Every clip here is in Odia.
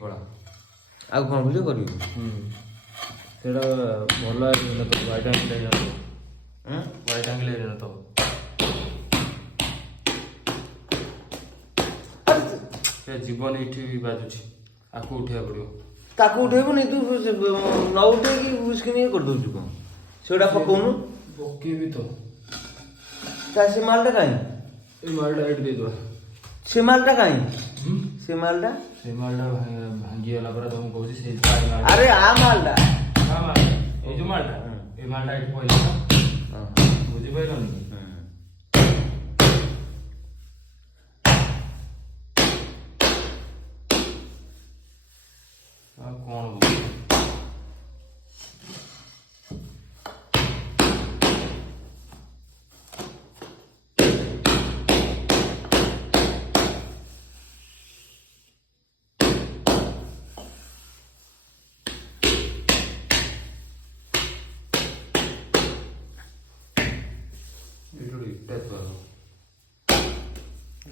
ଆଉ କ'ଣ ଭିଡ଼ିଓ କରିବୁ? ସେଇଟା ଭଲ ହେଇନ ତ ହ୍ୱାଇଟ୍ ଆଙ୍ଗିଲ୍ ହେଇନ ତ ହ୍ୱାଇଟ୍ ଆଙ୍ଗିଲ୍ ହେଇନ ତ ସେ ଜୀବନ ଏଇଠି ବାଜୁଛି ଆକୁ ଉଠେଇବାକୁ ପଡ଼ିବ। ତାକୁ ଉଠେଇବୁନି ତୁ ନ ଉଠେଇକି ସ୍କ୍ରିନ୍ ଇଏ କରିଦେଉଛୁ କ'ଣ? ସେଗୁଡ଼ା ପକଉନୁ। ପକେଇବି ତ ସେ ମାଲଟା କାହିଁ? ଏ ମାଲଟା ଏଇଠି ଦେଇଦେବା। ସେ ମାଲଟା କାହିଁ? ସେ ମାଲଟା ଭାଙ୍ଗିଗଲା ପରେ ତମକୁ କହୁଛି ସେଇ ଆରେ ଆ ମାଲଟା ଏଇ ଯୋଉ ମାଲଟା ଏଇ ମାଲଟା ଏଇଠି ପଇଲା ବୁଝିପାରିଲନି? ଆଉ କ'ଣ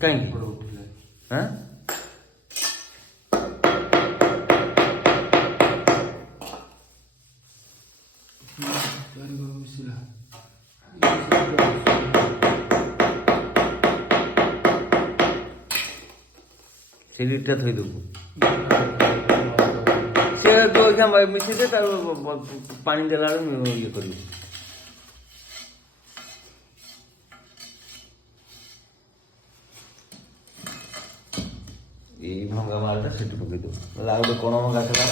କାହିଁକି ଉଠିଲେ ହାଁ ମିଶିଲା ସେ ଲିଟଟା ଥୋଇଦେବୁ। ସେ ତୁ ମିଶେଇ ଦେ ତାର ପାଣି ଦେଲା ବେଳକୁ ଇଏ କରିବୁ। ଏଇ ଭଙ୍ଗା ମାଲଟା ସେଠି ପକେଇଦେବୁ। ନହେଲେ ଆଉ ଗୋଟେ କଣ ଭଙ୍ଗା ଥିଲା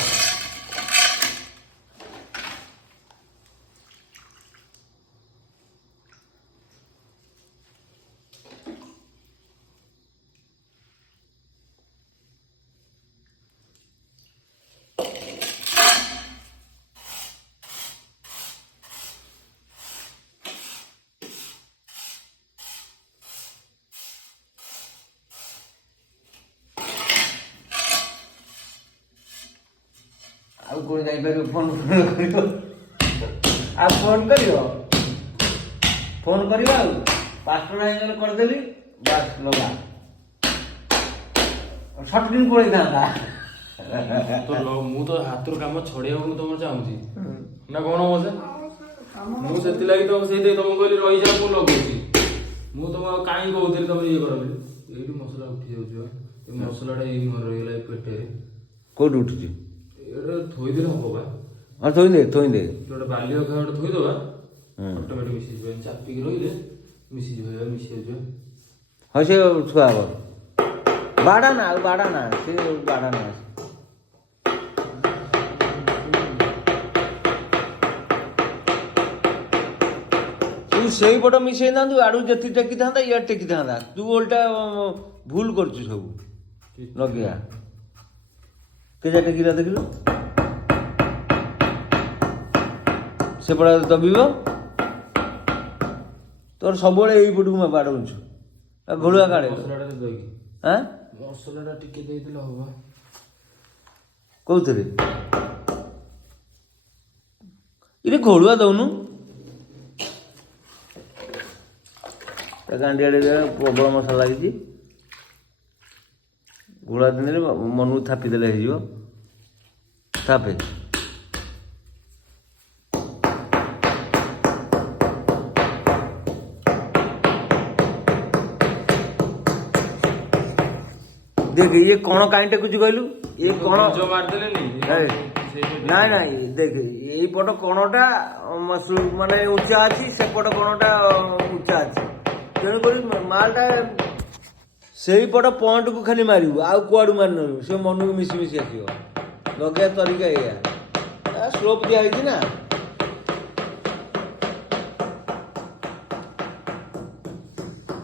ଆଉ କୋଉ ଯାଇପାରିବ? ଫୋନ୍ କରିବ ଆଉ ଫୋନ୍ କରିବ ଆଉ 5 ଟଙ୍କା ହେଇଗଲେ କରିଦେଲି ବାସ୍ ଲଗା ସଟକିନ୍ ପଳେଇଥାନ୍ତା। ମୁଁ ତ ହାତରୁ କାମ ଛଡେଇବାକୁ ତମର ଚାହୁଁଛି ନା କ'ଣ ମଜା? ମୁଁ ସେଥିଲାଗି ତ ସେଇଥିପାଇଁ ତମକୁ କହିଲି ରହିଯାଅ ମୁଁ ଲଗଉଛି। ମୁଁ ତମକୁ କାହିଁକି କହୁଥିଲି ତମେ ଇଏ କର ବୋଲି। ଏଇଠି ମସଲା ଉଠି ଯାଉଛି ବା ଏ ମସଲାଟା ଏଇଠି ମୋର ରହିଗଲା ଏ ପେଟରେ। କୋଉଠି ଉଠୁଛି? ଏଇଟା ଥୋଇଦେଲେ ହବ ବା। ହଁ ଥୋଇଦେ ଗୋଟେ ବାଲି ଅଖା ଗୋଟେ ଥୋଇଦବା ଅଟୋମେଟିକ୍ ମିଶିଯିବ। ଚାପିକି ରହିଲେ ମିଶିଯିବ ମିଶିଯିବ। ହଁ ସେ ଛୁଆ ହବ ବାଡ଼ା ନା ଆଉ ବାଡ଼ା ନା ସେ ବାଡ଼ା ନା ତୁ ସେଇପଟ ମିଶେଇ ଥାନ୍ତୁ ଆଡ଼ୁ ଯେତିକି ଟେକିଥାନ୍ତା ଇଆଡ଼େ ଟେକିଥାନ୍ତା। ତୁ ଓଲଟା ଭୁଲ କରୁଛୁ ସବୁ ଲଗେଇବା କେଜା ଟେକିଲା ଦେଖିଲୁ ସେପଟେ ଦବିବ। ତୋର ସବୁବେଳେ ଏଇପଟକୁ ବାଡ଼ଉଛୁ ଘୋଳୁଆ କାଢ଼େ। ମସଲାଟା ଟିକେ ଦେଇଦେଲେ ହବ। କୋଉଥିରେ ଇରେ ଘୋଳୁଆ ଦଉନୁ ଗାଣ୍ଡିଆଡ଼େ ପ୍ରବଳ ମସଲା ଲାଗିଛି। ଘୋଳା ଦିନରେ ମନକୁ ଥାପିଦେଲେ ହେଇଯିବ। ଥାପେ देख ये कौन कहीं टेकुची कहलु ये कौन जो मारदेलेनी नाई नाई देख यही पट कौनटा माने उच्चा अच्छी सेपट कौनटा उच्चा अच्छी तेणुक मालटा से पट पॉइंट को खाली मारू आउ कुआड़ू मार न से मन को मिसी मिसी आस लगे तरीका या स्लोप दिखाई ना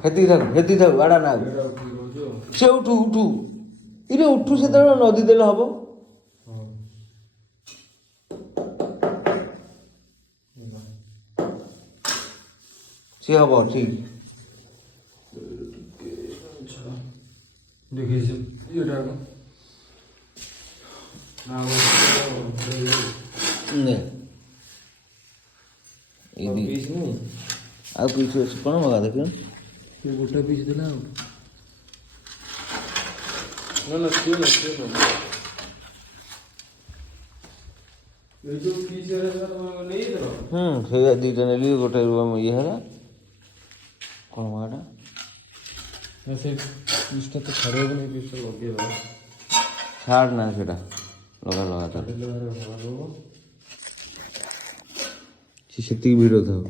हेती था बाड़ा ना से उठू उठू इरे उठू से नदी देले हम से हम ठीक आ पीछे कौन मगा देख गोटे पीस देला ना ଏଇ ଯୋଉ ପିସ୍ ନେଇଥିଲ ସେଇଆ ଦୁଇଟା ନେଲି ଗୋଟେ ଇଏ ହେଲା କ'ଣ ମାଟା ସେ ପିସ୍ଟା ତ ଛାଡ଼ିବାକୁ ନେଇ ପିସ୍ଟା ଲଗେଇବା ଛାଡ଼ ନା ସେଇଟା ଲଗା ଲଗା ସେ ସେତିକି ଭିଡ଼ ଥାଉ।